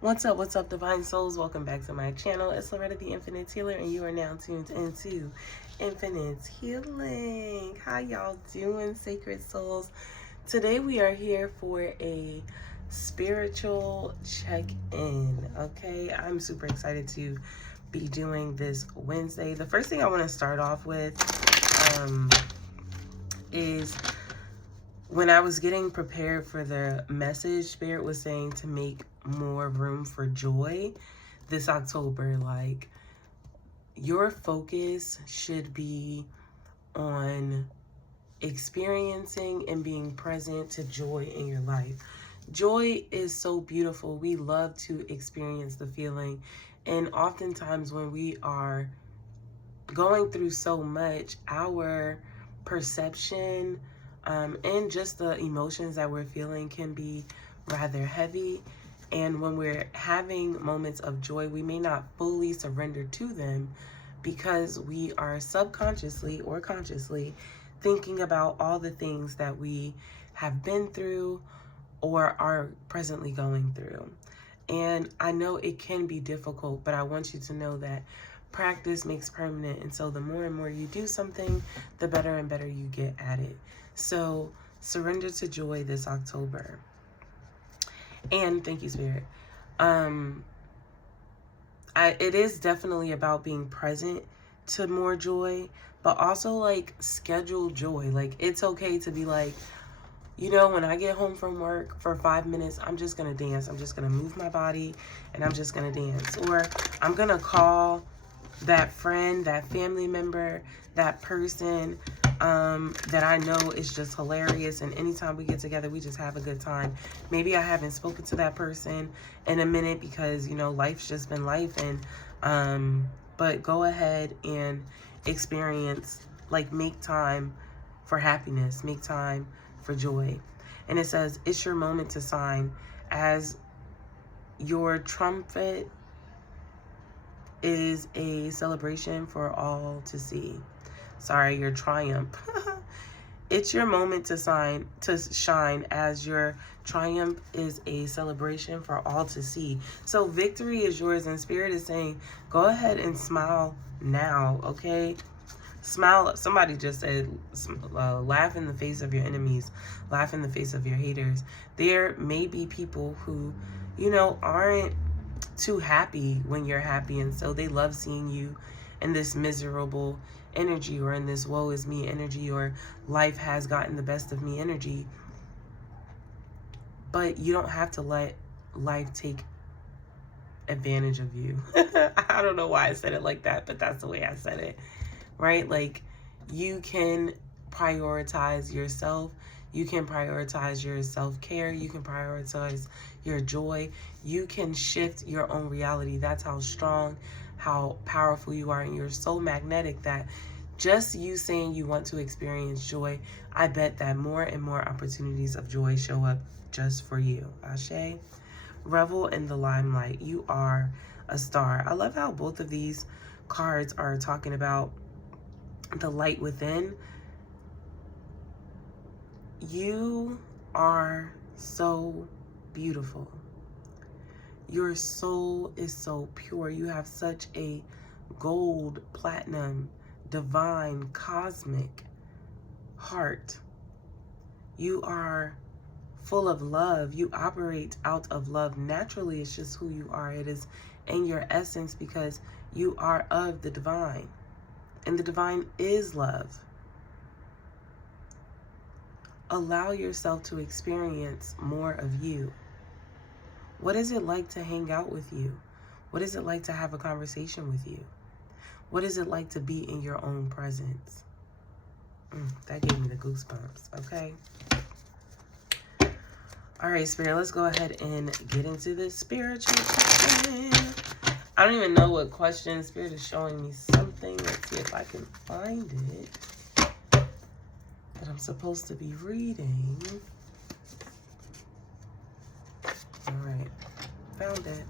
What's up, Divine Souls? Welcome back to my channel. It's Loretta the Infinite Healer, and you are now tuned into Infinite Healing. How y'all doing, Sacred Souls? Today we are here for a spiritual check-in, okay? I'm super excited to be doing this Wednesday. The first thing I want to start off with is when I was getting prepared for the message, Spirit was saying to make more room for joy this October. Like, your focus should be on experiencing and being present to joy in your life. Joy is so beautiful. We love to experience the feeling. And oftentimes when we are going through so much, our perception and just the emotions that we're feeling can be rather heavy. And when we're having moments of joy, we may not fully surrender to them because we are subconsciously or consciously thinking about all the things that we have been through or are presently going through. And I know it can be difficult, but I want you to know that practice makes permanent. And so the more and more you do something, the better and better you get at it. So surrender to joy this October. And thank you, Spirit. It is definitely about being present to more joy, but also like schedule joy. Like, it's okay to be like, you know, when I get home from work for 5 minutes, I'm just going to dance. I'm just going to move my body and I'm just going to dance. Or I'm going to call that friend, that family member, that person that I know is just hilarious. And anytime we get together, we just have a good time. Maybe I haven't spoken to that person in a minute because, you know, life's just been life. And, but go ahead and experience, like, make time for happiness, make time for joy. And it says, it's your moment to shine as your trumpet is a celebration for all to see. Sorry, your triumph. It's your moment to shine as your triumph is a celebration for all to see. So victory is yours, and Spirit is saying, go ahead and smile now, okay? Smile. Somebody just said, laugh in the face of your enemies, laugh in the face of your haters. There may be people who, you know, aren't too happy when you're happy, and so they love seeing you in this miserable energy, or in this woe is me energy, or life has gotten the best of me energy. But you don't have to let life take advantage of you. I don't know why I said it like that, but that's the way I said it, right? Like, you can prioritize yourself. You can prioritize your self-care. You can prioritize your joy. You can shift your own reality. That's how strong, how powerful you are. And you're so magnetic that just you saying you want to experience joy, I bet that more and more opportunities of joy show up just for you. Ashe. Revel in the limelight. You are a star. I love how both of these cards are talking about the light within. You are so beautiful. Your soul is so pure. You have such a gold, platinum, divine, cosmic heart. You are full of love. You operate out of love. Naturally, it's just who you are. It is in your essence because you are of the divine. And the divine is love. Allow yourself to experience more of you. What is it like to hang out with you? What is it like to have a conversation with you? What is it like to be in your own presence? That gave me the goosebumps, okay? All right, Spirit, let's go ahead and get into this spiritual question. I don't even know what question. Spirit is showing me something. Let's see if I can find it that I'm supposed to be reading. All right, found it.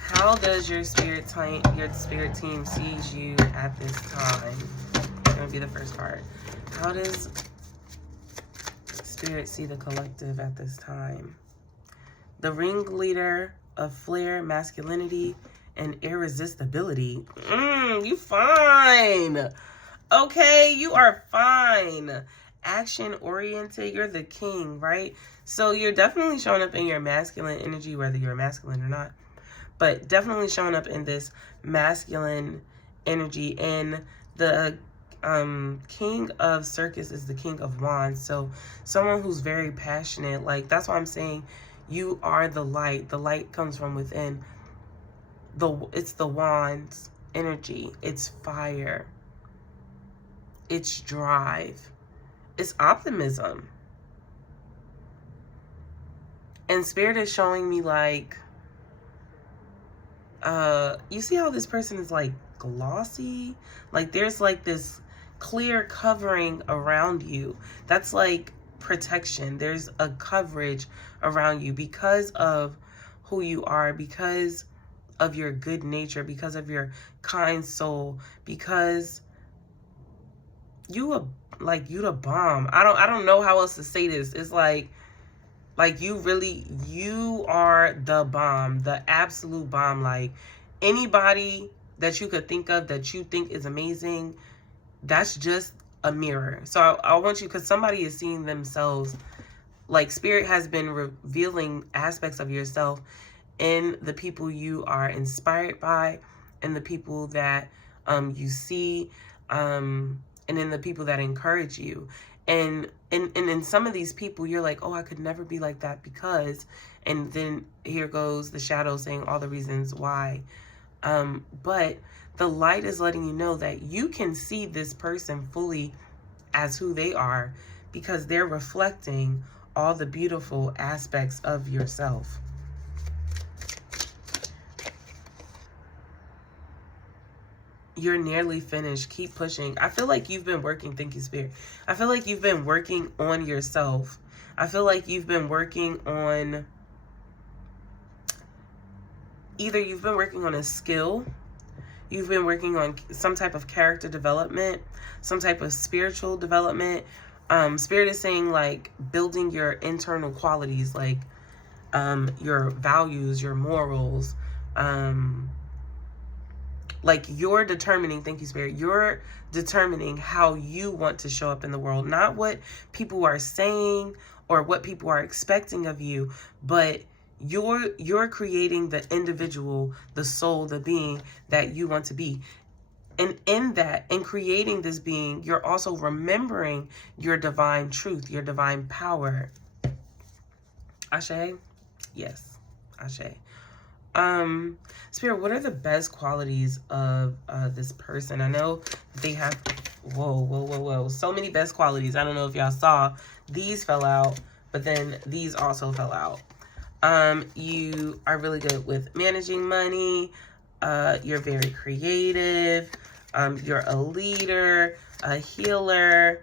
How does your spirit team sees you at this time? It's gonna be the first part. How does Spirit see the collective at this time? The ringleader of flair, masculinity, and irresistibility. You fine. Okay, you are fine. Action oriented. You're the king, right? So you're definitely showing up in your masculine energy, whether you're masculine or not. But definitely showing up in this masculine energy. And the king of circus is the king of wands. So someone who's very passionate. Like, that's why I'm saying you are the light. The light comes from within. It's the wands energy. It's fire. It's drive. It's optimism. And Spirit is showing me, like, you see how this person is like glossy? Like, there's like this clear covering around you. That's like protection. There's a coverage around you because of who you are, because of your good nature, because of your kind soul, because you the bomb. I don't know how else to say this. It's like you are the bomb, the absolute bomb. Like, anybody that you could think of that you think is amazing, that's just a mirror. So I want you, because somebody is seeing themselves, like, Spirit has been revealing aspects of yourself in the people you are inspired by, and the people that you see, and in the people that encourage you. And in some of these people, you're like, oh, I could never be like that because, and then here goes the shadow saying all the reasons why. But the light is letting you know that you can see this person fully as who they are, because they're reflecting all the beautiful aspects of yourself. You're nearly finished. Keep pushing. I feel like you've been working. Thank you, Spirit. I feel like you've been working on yourself. I feel like you've been working on, either you've been working on a skill, you've been working on some type of character development, some type of spiritual development. Spirit is saying, like, building your internal qualities, like your values, your morals, like, you're determining, thank you, Spirit, you're determining how you want to show up in the world. Not what people are saying or what people are expecting of you, but you're creating the individual, the soul, the being that you want to be. And in that, in creating this being, you're also remembering your divine truth, your divine power. Ashe? Yes, Ashe. Spirit, what are the best qualities of this person? I know they have, whoa, so many best qualities. I don't know if y'all saw, these fell out, but then these also fell out. You are really good with managing money. You're very creative. You're a leader, a healer.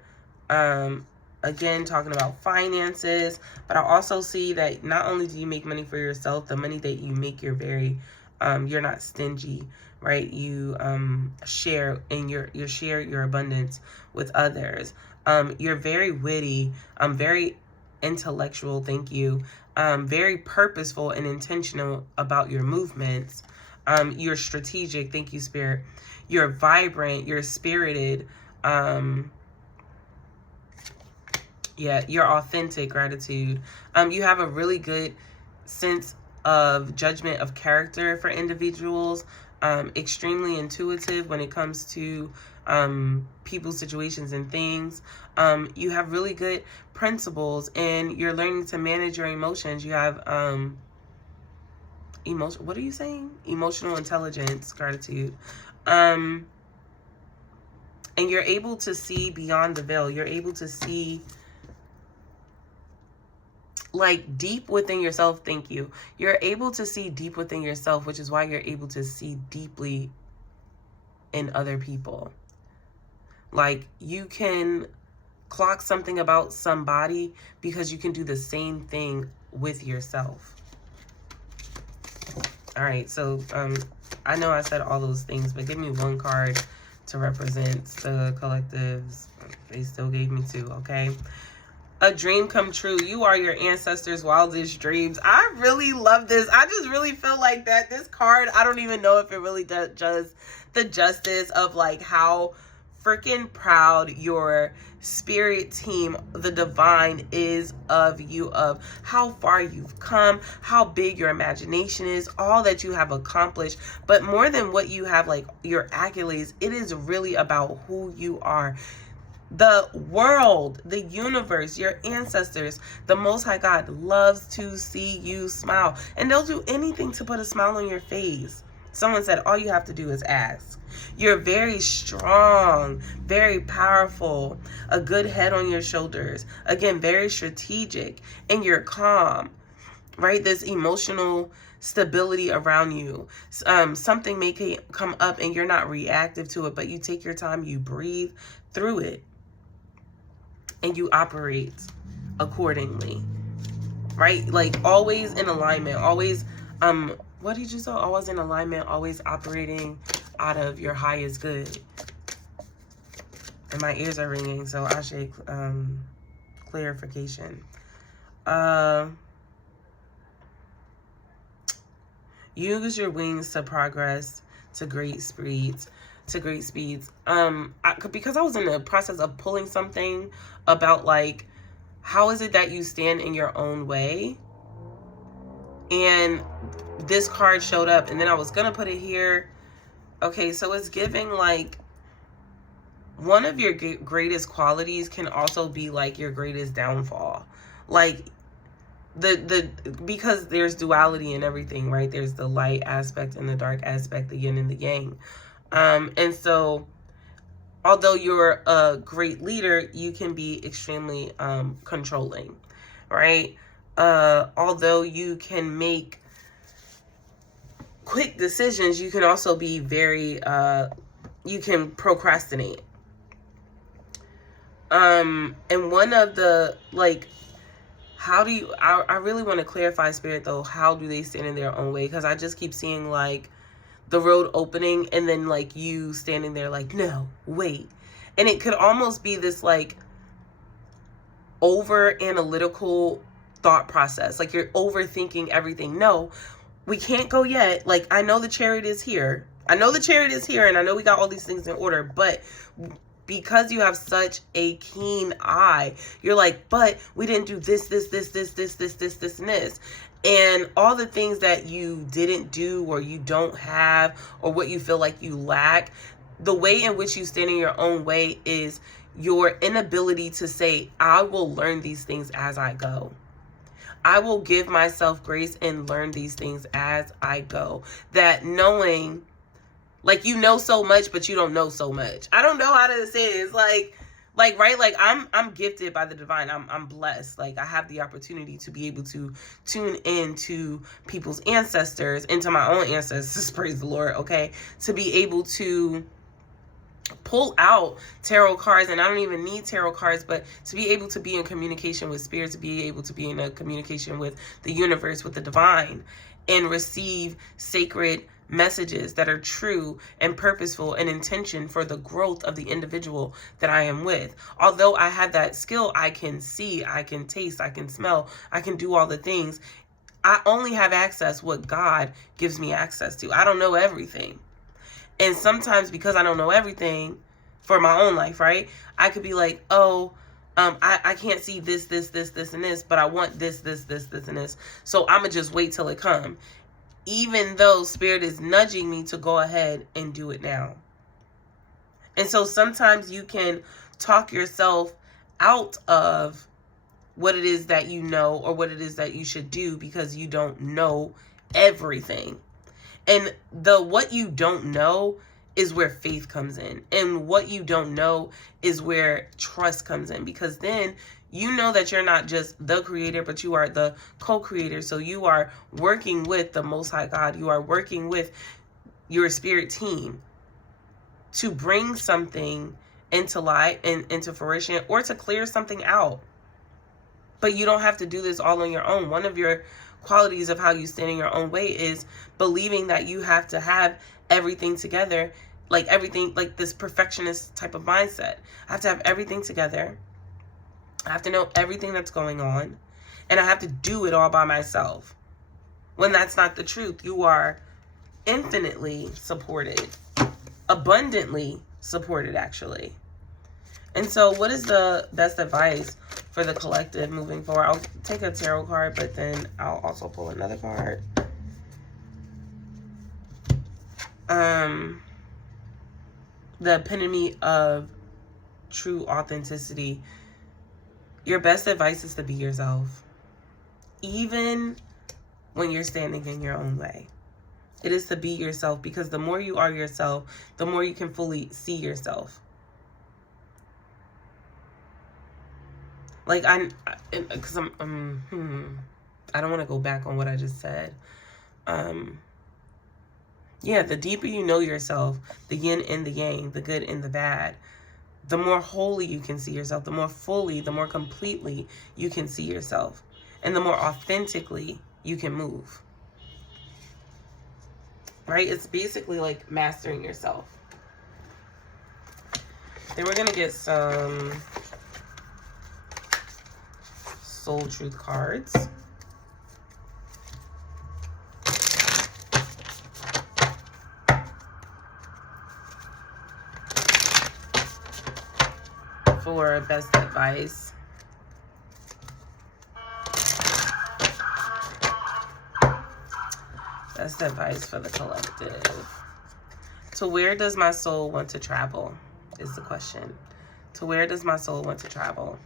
Again, talking about finances, but I also see that not only do you make money for yourself, the money that you make, you're very, you're not stingy, right? You share, and you share your abundance with others. You're very witty, very intellectual, thank you. Very purposeful and intentional about your movements. You're strategic, thank you, Spirit. You're vibrant, you're spirited. Yeah, you're authentic, gratitude. You have a really good sense of judgment of character for individuals. Extremely intuitive when it comes to people, situations, and things. You have really good principles, and you're learning to manage your emotions. You have what are you saying? Emotional intelligence, gratitude. And you're able to see beyond the veil. You're able to see, like, deep within yourself. Thank you. You're able to see deep within yourself, which is why you're able to see deeply in other people. Like, you can clock something about somebody because you can do the same thing with yourself. All right, so I know I said all those things, but give me one card to represent the collectives. They still gave me two, okay? A dream come true. You are your ancestors' wildest dreams. I really love this. I just really feel like that this card, I don't even know if it really does the justice of like how freaking proud your spirit team, the divine, is of you, of how far you've come, how big your imagination is, all that you have accomplished. But more than what you have, like your accolades, it is really about who you are. The world, the universe, your ancestors, the Most High God loves to see you smile. And they'll do anything to put a smile on your face. Someone said all you have to do is ask. You're very strong, very powerful, a good head on your shoulders. Again, very strategic, and you're calm, right? This emotional stability around you. Something may come up and you're not reactive to it, but you take your time, you breathe through it, and you operate accordingly, right? Like always in alignment, always, what did you say? Always in alignment, always operating out of your highest good. And my ears are ringing, so I should clarification. Use your wings to progress to great speeds. Because I was in the process of pulling something about like, how is it that you stand in your own way? And this card showed up, and then I was gonna put it here. Okay, so it's giving like one of your greatest qualities can also be like your greatest downfall. Like because there's duality in everything, right? There's the light aspect and the dark aspect, the yin and the yang. And so although you're a great leader, you can be extremely controlling, right? Although you can make quick decisions, you can also be very, you can procrastinate. And one of the, like, how do you, I really want to clarify, Spirit, though, how do they stand in their own way? Because I just keep seeing, like, the road opening and then, like, you standing there like, no, wait. And it could almost be this, like, over-analytical thought process. Like, you're overthinking everything. No, we can't go yet. Like, I know the chariot is here. I know the chariot is here, and I know we got all these things in order, but because you have such a keen eye, you're like, but we didn't do this, and this. And all the things that you didn't do or you don't have or what you feel like you lack, the way in which you stand in your own way is your inability to say, I will learn these things as I go. I will give myself grace and learn these things as I go. That knowing, like, you know so much, but you don't know so much. I don't know how to say it. It's like, right? Like, I'm gifted by the divine. I'm blessed. Like, I have the opportunity to be able to tune into people's ancestors, into my own ancestors, praise the Lord, okay? To be able to pull out tarot cards, and I don't even need tarot cards, but to be able to be in communication with spirit, to be able to be in a communication with the universe, with the divine, and receive sacred messages that are true and purposeful and intention for the growth of the individual that I am with. Although I have that skill, I can see, I can taste, I can smell, I can do all the things. I only have access what God gives me access to. I don't know everything. And sometimes because I don't know everything for my own life, right? I could be like, oh, I can't see this, and this, but I want this, and this. So I'm going to just wait till it comes. Even though spirit is nudging me to go ahead and do it now. And so sometimes you can talk yourself out of what it is that you know or what it is that you should do because you don't know everything. And what you don't know is where faith comes in. And what you don't know is where trust comes in. Because then you know that you're not just the creator, but you are the co-creator. So you are working with the Most High God. You are working with your spirit team to bring something into light and into fruition, or to clear something out. But you don't have to do this all on your own. One of your qualities of how you stand in your own way is believing that you have to have everything together, like everything, like this perfectionist type of mindset. I have to have everything together. I have to know everything that's going on, and I have to do it all by myself. When that's not the truth. You are infinitely supported, abundantly supported, actually. And so what is the best advice for the collective moving forward? I'll take a tarot card, but then I'll also pull another card. The epitome of true authenticity. Your best advice is to be yourself, even when you're standing in your own way. It is to be yourself, because the more you are yourself, the more you can fully see yourself. Like, because I don't want to go back on what I just said. Yeah, the deeper you know yourself, the yin and the yang, the good and the bad, the more wholly you can see yourself, the more fully, the more completely you can see yourself, and the more authentically you can move. Right? It's basically like mastering yourself. Then we're going to get some Soul Truth cards. For best advice. Best advice for the collective. To where does my soul want to travel? Is the question. To where does my soul want to travel?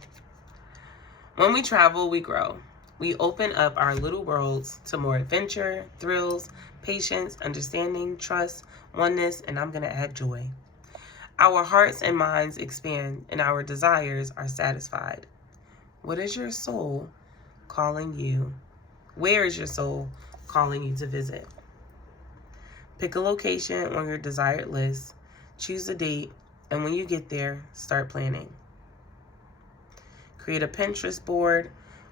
When we travel, we grow. We open up our little worlds to more adventure, thrills, patience, understanding, trust, oneness, and I'm going to add joy. Our hearts and minds expand, and our desires are satisfied. What is your soul calling you? Where is your soul calling you to visit? Pick a location on your desired list, choose a date, and when you get there, start planning. Create a Pinterest board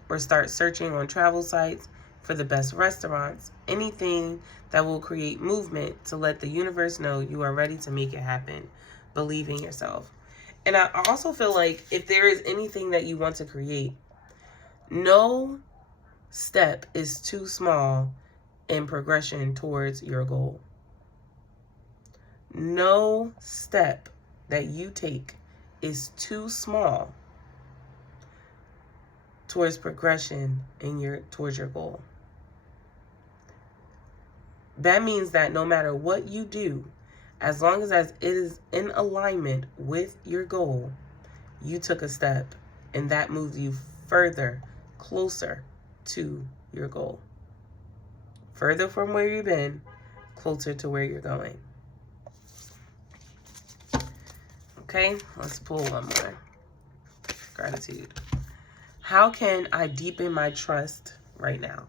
or start searching on travel sites for the best restaurants, anything that will create movement to let the universe know you are ready to make it happen. Believe in yourself. And I also feel like if there is anything that you want to create, no step is too small in progression towards your goal. No step that you take is too small towards progression towards your goal. That means that no matter what you do, as long as it is in alignment with your goal, you took a step, and that moves you further, closer to your goal. Further from where you've been, closer to where you're going. Okay, let's pull one more. Gratitude. How can I deepen my trust right now?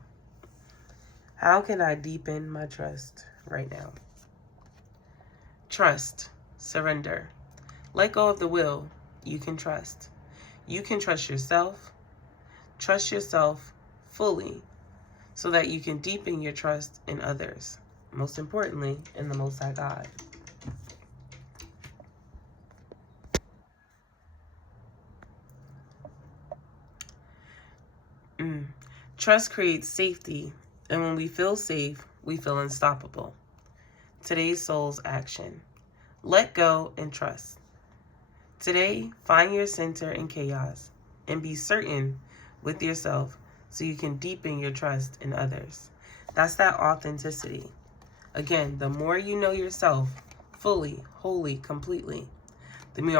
How can I deepen my trust right now? Trust, surrender. Let go of the will. You can trust. You can trust yourself. Trust yourself fully so that you can deepen your trust in others. Most importantly, in the Most High God. Trust creates safety, and when we feel safe, we feel unstoppable. Today's soul's action. Let go and trust. Today, find your center in chaos and be certain with yourself so you can deepen your trust in others. That's that authenticity. Again, the more you know yourself fully, wholly, completely, the more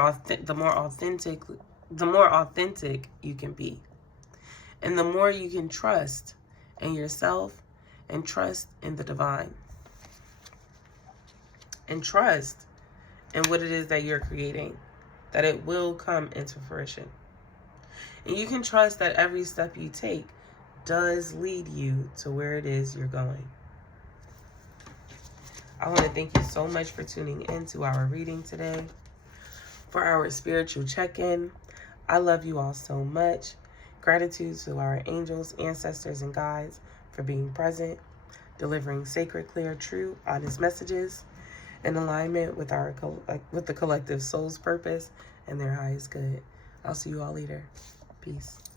authentic you can be. And the more you can trust in yourself and trust in the divine. And trust in what it is that you're creating, that it will come into fruition. And you can trust that every step you take does lead you to where it is you're going. I want to thank you so much for tuning in to our reading today, for our spiritual check-in. I love you all so much. Gratitude to our angels, ancestors, and guides for being present, delivering sacred, clear, true, honest messages in alignment with the collective soul's purpose and their highest good. I'll see you all later. Peace.